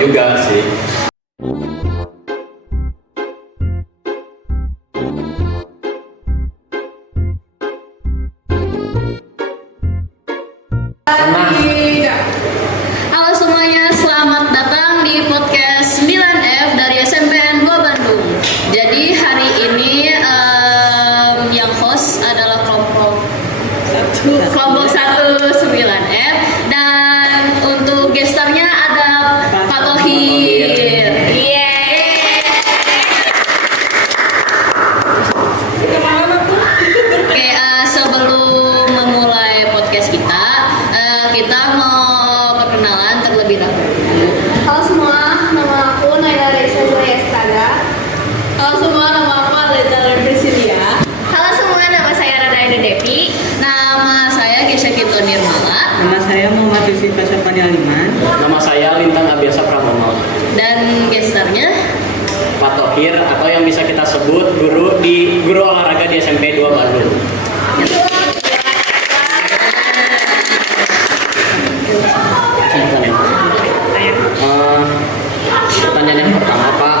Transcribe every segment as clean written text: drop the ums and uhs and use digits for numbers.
juga sih. Halo semuanya, selamat datang di podcast 9F dari SMPN 2 Bandung. Jadi hari ini yang host adalah kelompok 1 9F, dan untuk gestarnya ada Pak Tohir. Oke, sebelum memulai podcast kita mau perkenalan terlebih dahulu. Halo semua, nama aku Naila Reisa Zulayastaga. Halo semua, nama aku Aleza Lerprisilia. Halo semua, nama saya Rada Aida Devi. Nama saya Kesha Kito Nirmala. Nama saya Muhammad Yusuf Kasyafani Aliman. Nama saya Lintang Abiasa Pramono. Dan gestarnya Pak Tohir, atau yang bisa kita sebut guru olahraga di SMP 2 Bandung. Pertanyaan yang pertama, Pak,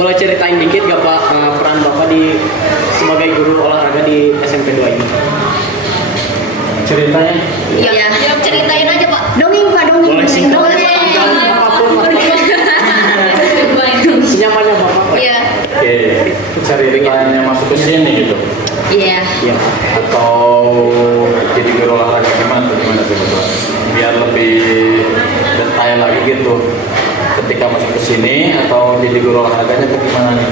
boleh ceritain dikit gak Pak, peran Bapak sebagai guru olahraga di SMP 2 ini? Ceritanya? Iya, ceritain aja Pak. Dongeng Pak, dongeng. Boleh singkat, Dongeng. panjang, apapun, senyamannya Bapak, Pak. Iya. Oke, cari ringannya masuk ke sini gitu. Iya. Iya. Atau jadi guru olahraga gimana sih Bapak? Biar lebih detail lagi gitu. Ketika masuk ke sini atau jadi guru olahraganya atau gimana nih?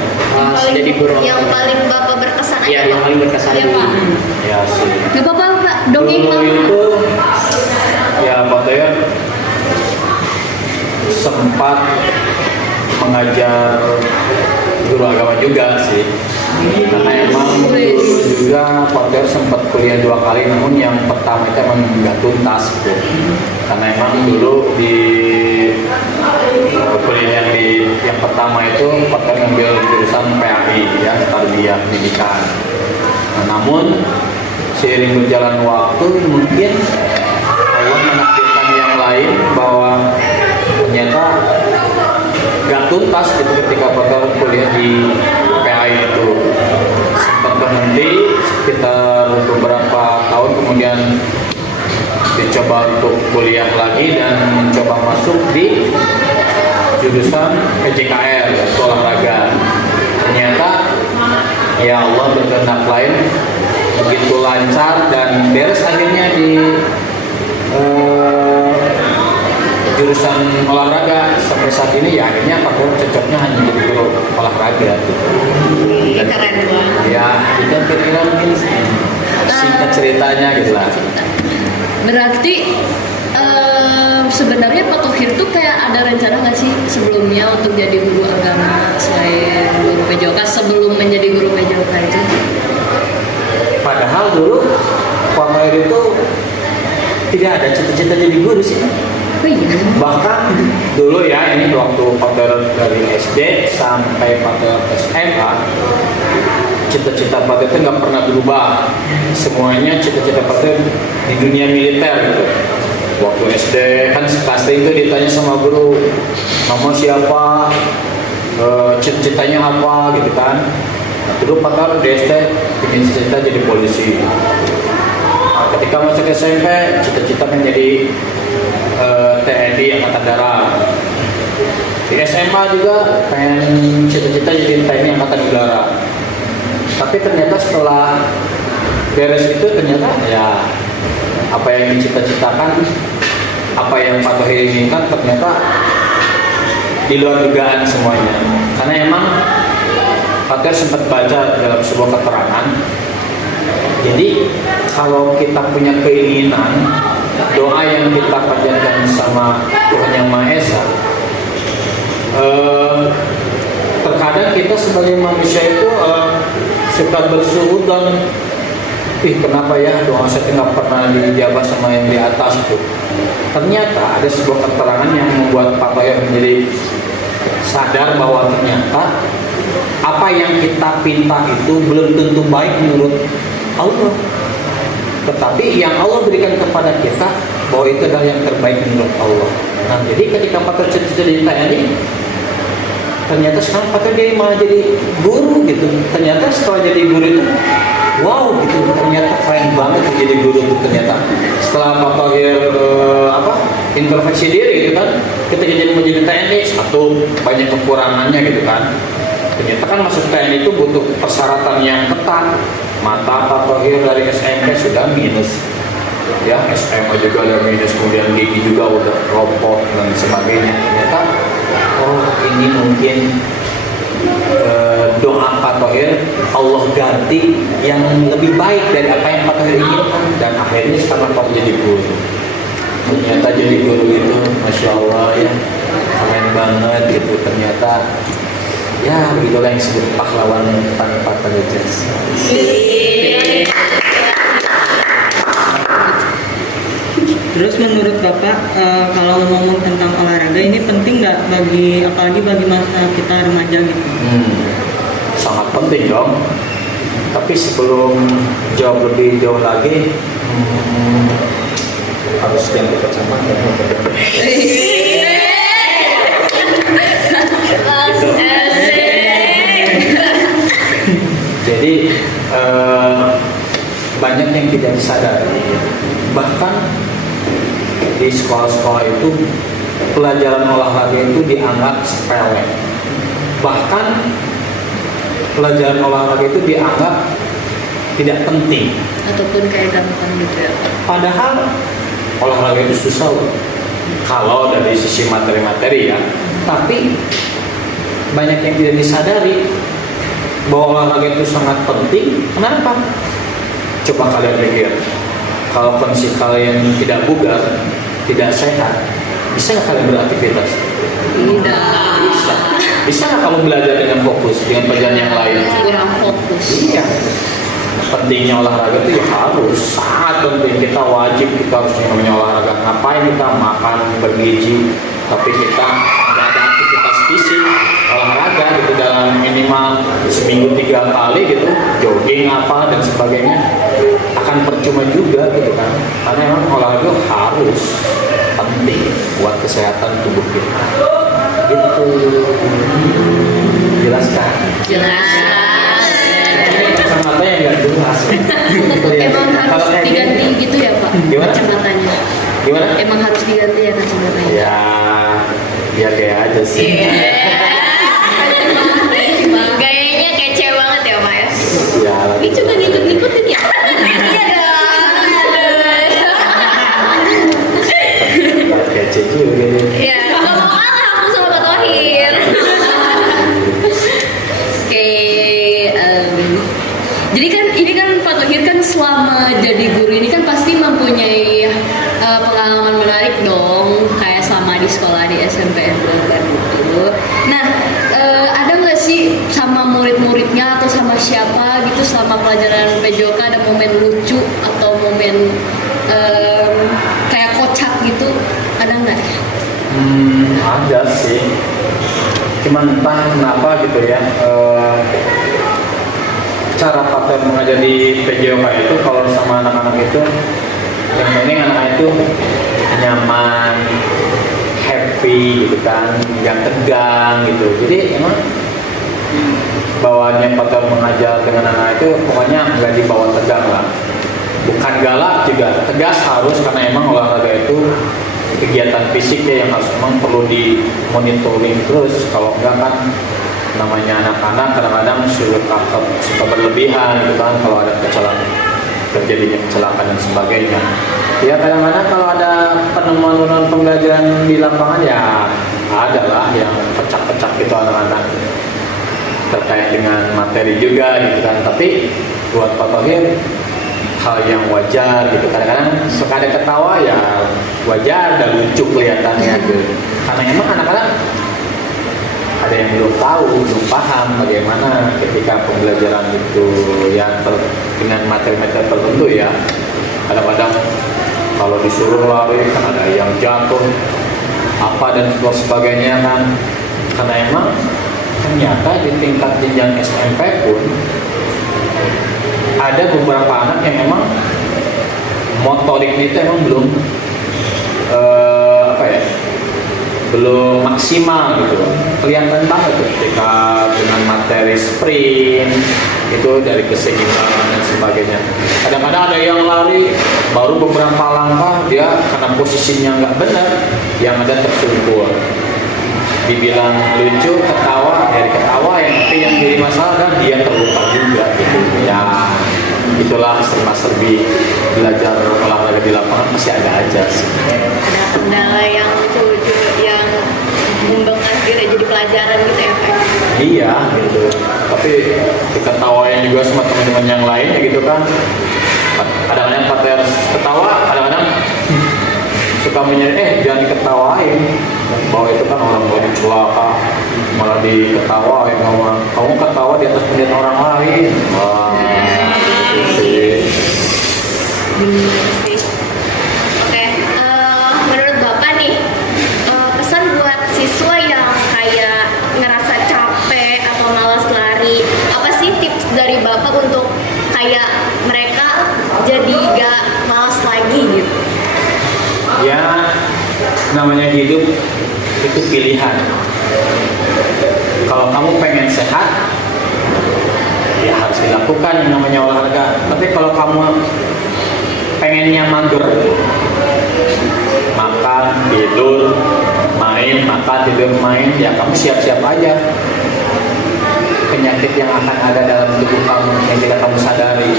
Jadi guru Yang olahraga. paling Bapak berkesan aja, Iya, yang Pak. paling berkesan. Iya, Pak. Ya sih. Gak apa-apa Pak, dongeng Dulu Pak. itu ya Pak Tohir sempat mengajar guru agama juga sih. Karena emang dulu juga Pak Tohir sempat kuliah 2 kali, namun yang pertama itu emang nggak tuntas gitu. Karena emang dulu di kuliah yang pertama itu Pak Tohir ngambil jurusan PAI ya, tarbiyah pendidikan. Nah, namun seiring berjalan waktu mungkin Allah menakdirkan yang lain bahwa ternyata gak tuntas gitu ketika Bapak kuliah di PAI itu. Sempat berhenti sekitar beberapa tahun, kemudian dicoba untuk kuliah lagi dan mencoba masuk di jurusan PJKR, olahraga. Ternyata ya Allah berkehendak lain, begitu lancar dan beres akhirnya di jurusan olahraga. Sampai saat ini ya akhirnya Pak Tohir cocoknya hanya jadi guru olahraga gitu. Dan, Keren banget. ya itu kira-kira mungkin singkat ceritanya gitu lah. Berarti sebenarnya Pak Tohir tuh kayak ada rencana nggak sih sebelumnya untuk jadi guru agama selain guru PJOK, sebelum menjadi guru PJOK itu? Padahal dulu Pak Tohir itu tidak ada cita-cita jadi guru sih. Oh iya. Bahkan dulu ya, ini waktu Pak Tohir dari SD sampai Pak Tohir SMA, cita-cita Pak Tohir itu nggak pernah berubah. Semuanya cita-cita Pak Tohir di dunia militer gitu. Waktu SD kan pasti itu ditanya sama guru, nama siapa, cita-citanya apa gitu kan. Nah, dulu Pak Tohir di SD ingin cita-cita jadi polisi. Nah, ketika masuk SMP, cita-cita menjadi TNI Angkatan Darat. Di SMA juga pengen cita-cita jadi TNI Angkatan Udara. Tapi ternyata setelah beres itu ternyata ya apa yang dicita-citakan, apa yang Pak Tohir inginkan ternyata di luar dugaan semuanya. Karena emang Pak Tohir sempat baca dalam sebuah keterangan. Jadi kalau kita punya keinginan, doa yang kita panjatkan sama Tuhan Yang Maha Esa, terkadang kita sebagai manusia itu suka bersuudzon, kenapa ya doa saya nggak pernah dijawab sama yang di atas itu. Ternyata ada sebuah keterangan yang membuat Pak Tohir menjadi sadar bahwa ternyata apa yang kita pinta itu belum tentu baik menurut Allah. tetapi yang Allah berikan kepada kita bahwa itu adalah yang terbaik menurut Allah. Nah, jadi ketika Pater cita-cita jadi TNI, ternyata sekarang Pater dia malah jadi guru gitu. Ternyata setelah jadi guru itu, wow gitu, ternyata keren banget jadi guru itu ternyata. Setelah Pater introspeksi diri gitu kan, ketika jadi menjadi TNI, satu banyak kekurangannya gitu kan. Ternyata kan masuk TNI itu butuh persyaratan yang ketat. Mata Pater dari SMP sudah minus, ya SMA juga ada minus, kemudian gigi juga udah ropot dan sebagainya. Ternyata oh ini mungkin doa Pak Thohir Allah ganti yang lebih baik dari apa yang Pak Thohir inginkan, dan akhirnya sekarang Pak jadi guru. Ternyata jadi guru itu Masya Allah ya, keren banget gitu. Ternyata ya begitulah yang disebut pahlawan tanpa tanda jasa. Terus menurut Bapak, kalau ngomong tentang olahraga ini penting nggak bagi, apalagi bagi masa kita remaja gitu? Sangat penting dong. Tapi sebelum jawab lebih jauh lagi, harus ganti kacamata. Jadi banyak yang tidak disadari, bahkan di sekolah-sekolah itu pelajaran olahraga itu dianggap sepele. Bahkan pelajaran olahraga itu dianggap tidak penting. Ataupun kayak gampang gitu ya. Padahal olahraga itu susah loh, kalau dari sisi materi-materi ya. Tapi banyak yang tidak disadari bahwa olahraga itu sangat penting. Kenapa? Coba kalian pikir, kalau kondisi kalian tidak bugar, tidak sehat, bisa nggak kalian beraktivitas? Tidak. Bisa. Bisa nggak kamu belajar dengan fokus dengan pelajaran yang lain? Kurang fokus. Iya. Pentingnya olahraga itu ya harus sangat penting. Kita wajib, kita harus namanya olahraga. Ngapain kita makan bergizi, tapi kita nggak ada aktivitas fisik olahraga gitu dalam minimal seminggu 3 kali gitu, jogging apa dan sebagainya, akan percuma juga gitu kan. Karena emang olahraga harus penting buat kesehatan tubuh kita. Gitu. Jelas kan? Jelas. Kacamata yang nggak jelas. Emang harus Kalau kayak diganti gini, gitu ya Pak? Gimana? Kacamatanya. Gimana? Emang harus diganti ya kacamatanya? Ya, biar kayak aja sih. Gayanya kece banget ya Pak ya? Ya, lagi. Ini coba ngikut-ngikutin ya? Iya dong. Kece juga nih. Ya, gak mau kalah aku sama Pak Thohir. Oke, jadi kan ini kan Pak Thohir kan selama jadi guru ini kan pasti mempunyai pengalaman menarik dong, kayak selama di sekolah di SMPN Bandung gitu. Nah, ada nggak sih sama murid-muridnya atau sama siapa gitu selama pelajaran PJOK ada momen lucu atau momen kayak kocak gitu, ada nggak? Ada sih. Cuman entah kenapa gitu ya. Cara Pater mengajar di PJOK itu kalau sama anak-anak itu, yang penting anak-anak itu nyaman, happy gitu kan, nggak tegang gitu. Jadi emang bawaannya Pater mengajar dengan anak itu pokoknya nggak dibawa tegang lah. Bukan galak juga, tegas harus, karena emang olahraga itu kegiatan fisiknya yang harus memang perlu dimonitoring terus. Kalau enggak kan namanya anak-anak kadang-kadang suka berlebihan gitu kan, kalau ada terjadinya kecelakaan dan sebagainya. Ya kadang-kadang kalau ada penemuan pembelajaran di lapangan ya adalah yang pecah-pecah gitu anak-anak terkait dengan materi juga gitu kan. Tapi buat Pak Thohir hal yang wajar gitu, kadang-kadang suka ada ketawa ya wajar dan lucu kelihatannya gitu. Karena emang anak-anak ada yang belum tahu, belum paham bagaimana ketika pembelajaran itu ya dengan materi-materi tertentu ya. Kadang-kadang kalau disuruh lari kan ada yang jatuh apa dan sebagainya kan. Karena emang ternyata di tingkat jenjang SMP pun ada beberapa anak yang emang motoriknya itu emang belum belum maksimal gitu. Kelihatan banget tuh ketika dengan materi sprint itu dari keseimbangan dan sebagainya. Kadang-kadang ada yang lari baru beberapa langkah dia karena posisinya nggak benar, yang ada tersungkur. Dibilang lucu, ketawa, dari ketawa yang jadi masalah dan dia terluka juga gitu. Ya itulah serba-serbi belajar olahraga di lapangan masih ada aja sih. Ada kendala yang lucu yang membekas diri jadi pelajaran gitu ya Pak? Iya gitu. Tapi diketawain juga sama teman-teman yang lain ya gitu kan. Kadang-kadang partner ketawa, kadang-kadang suka menyeret, jangan diketawain. Bahwa itu kan orang lain celaka, malah diketawain. Kamu ketawa di atas pendirian orang lain. Wah, gitu sih. Oke, menurut Bapak nih, pesan buat siswa yang kayak ngerasa capek atau malas lari, apa sih tips dari Bapak untuk kayak mereka jadi gak malas lagi gitu? Ya, namanya hidup itu pilihan. Kalau kamu pengen sehat, ya harus dilakukan yang namanya olahraga. Tapi kalau kamu pengennya mager, makan, tidur, main, makan, tidur, main, ya kamu siap-siap aja penyakit yang akan ada dalam tubuh kamu yang tidak kamu sadari.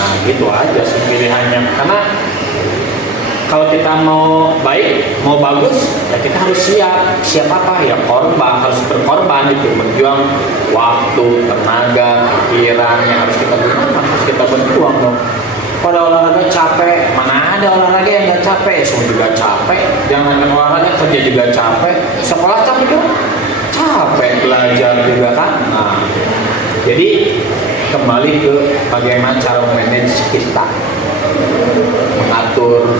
Nah, gitu aja sih pilihannya. Karena kalau kita mau baik, mau bagus, ya kita harus siap. Siap apa? Ya korban, harus berkorban itu, berjuang waktu, tenaga, pikiran yang harus kita gunakan, harus kita berjuang dong. Kalau olahraga capek, mana ada olahraga yang nggak capek? Semua juga capek. Jangan olahraga, kerja juga capek. Sekolah capek juga, capek belajar juga kan. Nah, jadi kembali ke bagaimana cara memanage kita, mengatur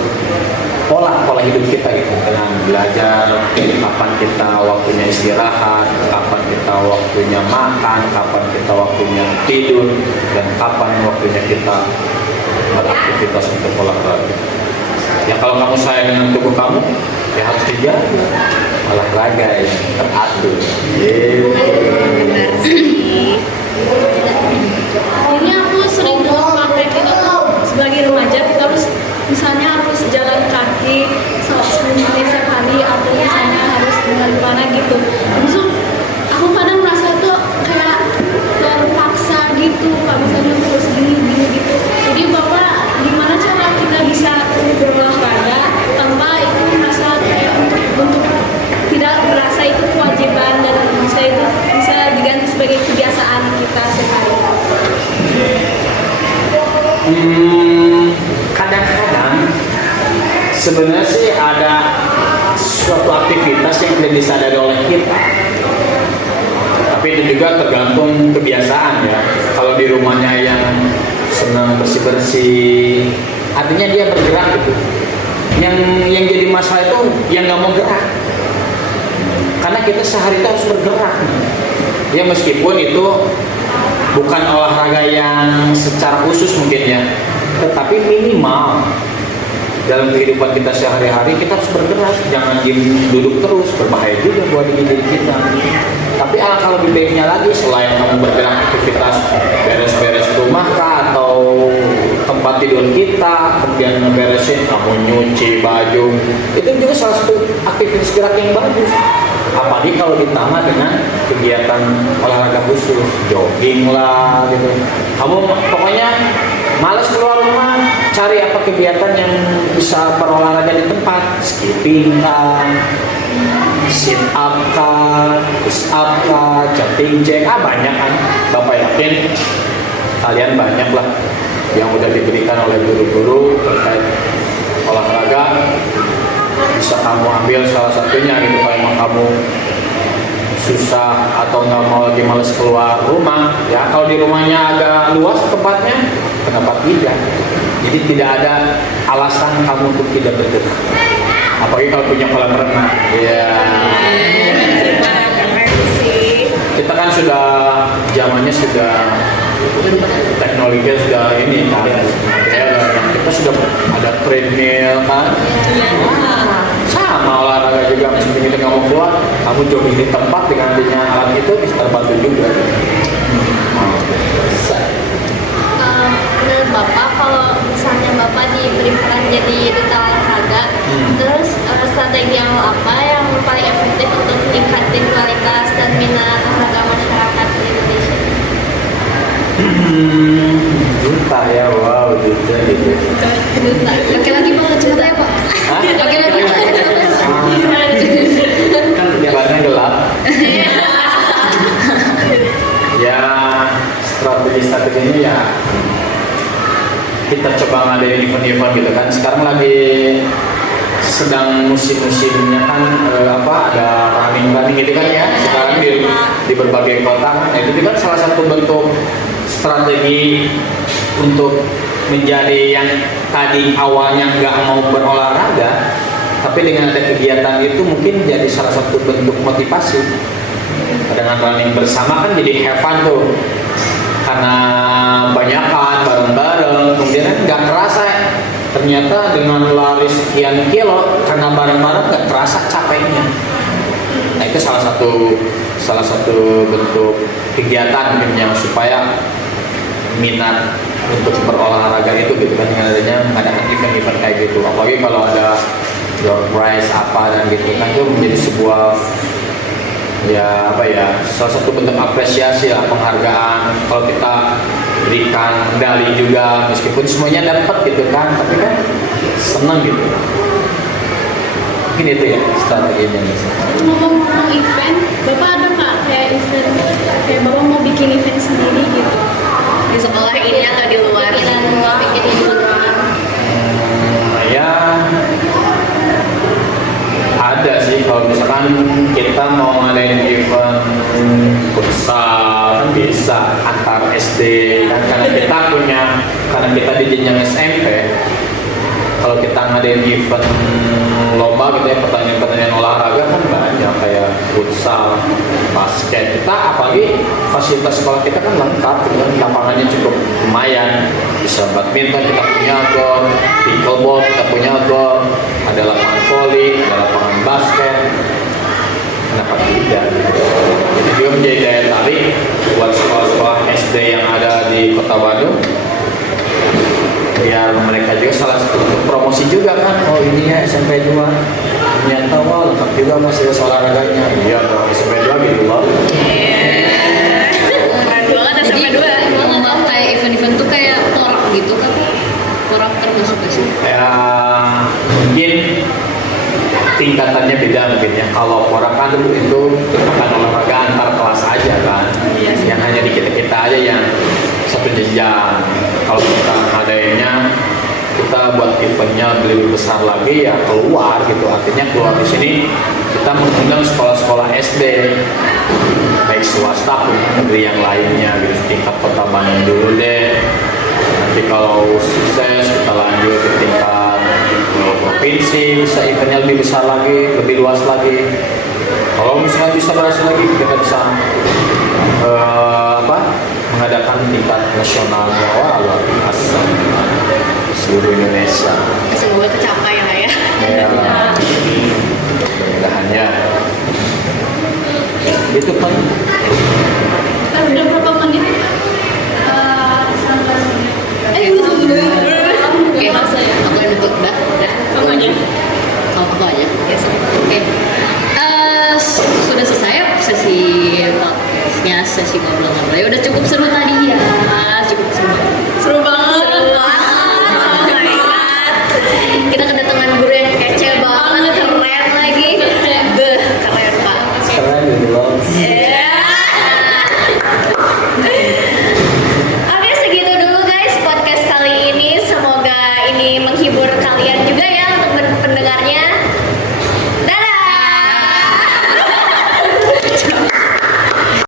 pola hidup kita gitu, dengan belajar kapan kita waktunya istirahat, kapan kita waktunya makan, kapan kita waktunya tidur, dan kapan waktunya kita beraktivitas untuk olahraga. Ya kalau kamu sayang dengan tubuh kamu, ya harus dijaga olahraga yang teratur. Benar sih. Ini aku sering pakai kita tuh sebagai remaja kita harus misalnya harus jalan kaki seminggu sekali atau misalnya harus dengan mana gitu. Habis itu aku kadang merasa tuh kayak terpaksa gitu, kalau misalnya terus gini gitu. Jadi Bapak gimana cara kita bisa berolahraga tanpa itu merasa kayak untuk tidak merasa itu kewajiban dan bisa diganti sebagai kebiasaan kita sehari-hari. Kadang-kadang sebenarnya sih ada suatu aktivitas yang tidak disadari oleh kita. Tapi itu juga tergantung kebiasaan ya. Kalau di rumahnya yang senang bersih-bersih, artinya dia bergerak gitu. Yang jadi masalah itu yang nggak mau gerak. Karena kita sehari itu harus bergerak. Ya meskipun itu bukan olahraga yang secara khusus mungkin ya, tetapi minimal dalam kehidupan kita sehari-hari kita harus bergerak, jangan duduk terus, berbahaya juga buat diri kita. Tapi alangkah lebih baiknya lagi selain kamu bergerak aktivitas beres-beres rumah kah atau tempat tidur kita, kemudian ngeberesin, kamu nyuci baju, itu juga salah satu aktivitas gerak yang bagus. Apalagi kalau ditambah dengan kegiatan olahraga khusus, jogging lah gitu. Kamu pokoknya malas keluar rumah, cari apa kegiatan yang bisa berolahraga di tempat, skipping kan, sit up kan, push up kan, jumping jack, banyak kan. Bapak yakin kalian banyak lah yang udah diberikan oleh guru-guru terkait olahraga. Bisa kamu ambil salah satunya gitu. Kalau emang kamu susah atau nggak mau lagi males keluar rumah, ya kalau di rumahnya agak luas tempatnya, kenapa tidak? Jadi tidak ada alasan kamu untuk tidak bergerak. Apalagi kalau punya kolam renang. Ya. Kita kan sudah zamannya sudah teknologinya sudah ini kan, yang kita kita sudah ada treadmill kan. Sama olahraga juga, meskipun kita nggak mau keluar, kamu jogging di tempat dengan adanya alat itu bisa terbantu juga. Menurut Bapak, kalau misalnya Bapak diberi peran jadi duta olahraga, terus strategi yang apa yang paling efektif untuk meningkatkan kualitas dan minat olahraga masyarakat di Indonesia? Duta ya, wow, duta gitu. Duta. Laki-laki banget ceritanya Pak. Hah? Laki-laki banget. Kan Warnanya gelap. Ya, strateginya ya kita coba ngadain event-event gitu kan. Sekarang lagi sedang musim-musimnya kan ada running gitu kan ya. Sekarang di berbagai kota kan. Nah, itu kan salah satu bentuk strategi untuk menjadi yang tadi awalnya nggak mau berolahraga, tapi dengan ada kegiatan itu mungkin jadi salah satu bentuk motivasi. Dengan running bersama kan jadi have fun tuh, karena banyakan bareng-bareng, kemudian kan nggak kerasa ternyata dengan lari sekian kilo karena bareng-bareng nggak terasa capeknya. Nah itu salah satu bentuk kegiatan mungkin yang supaya minat untuk berolahraga itu gitu kan, dengan adanya mengadakan event-event kayak gitu. Apalagi kalau ada door prize apa dan gitu kan, itu menjadi sebuah salah satu bentuk apresiasi lah, penghargaan. Kalau kita berikan medali juga, meskipun semuanya dapat gitu kan, tapi kan senang gitu. Mungkin itu ya strateginya. Ngomong-ngomong event, Bapak ada nggak kayak event kayak Bapak mau bikin event sendiri gitu? Di sekolah ini atau di luar? Bikin di luar. Ya ada sih, kalau misalkan kita mau ngadain event futsal bisa antar SD kan, karena kita di jenjang SMP. Kalau kita ngadain event lomba gitu ya, pertandingan olahraga kan banyak kayak futsal, basket. Kita apalagi fasilitas sekolah kita kan lengkap gitu kan, lapangannya cukup lumayan, bisa badminton kita punya gor, pickleball kita punya gor, ada lapangan volley, ada lapangan basket. Kenapa tidak? Itu juga menjadi daya tarik buat sekolah-sekolah SD yang ada di Kota Bandung, biar mereka juga salah satu promosi juga kan. Oh ini ya SMP 2 ternyata wah lengkap juga fasilitas olahraganya. Iya dong, SMP 2 gitu loh. Jadi ngomong kayak event-event tuh kayak porak gitu kan? Porak termasuk gak sih? Ya mungkin tingkatannya beda mungkin ya. Kalau porak kan itu akan olahraga antar kelas aja kan, yang hanya di kita aja yang satu jenjang. Kalau kita ngadainnya, kita buat eventnya lebih besar lagi ya keluar gitu. Artinya keluar di sini kita mengundang sekolah-sekolah SD, baik swasta pun negeri yang lainnya gitu. Tingkat Kota Bandung dulu deh. Nanti kalau sukses kita lanjut ke tingkat provinsi, bisa eventnya lebih besar lagi, lebih luas lagi. Kalau misalnya bisa berhasil lagi, kita bisa mengadakan tingkat nasionalnya. Wah luar biasa, seluruh Indonesia. Semoga kecapai lah ya. Ya, mudah-mudahan ya. Itu kan Udah berapa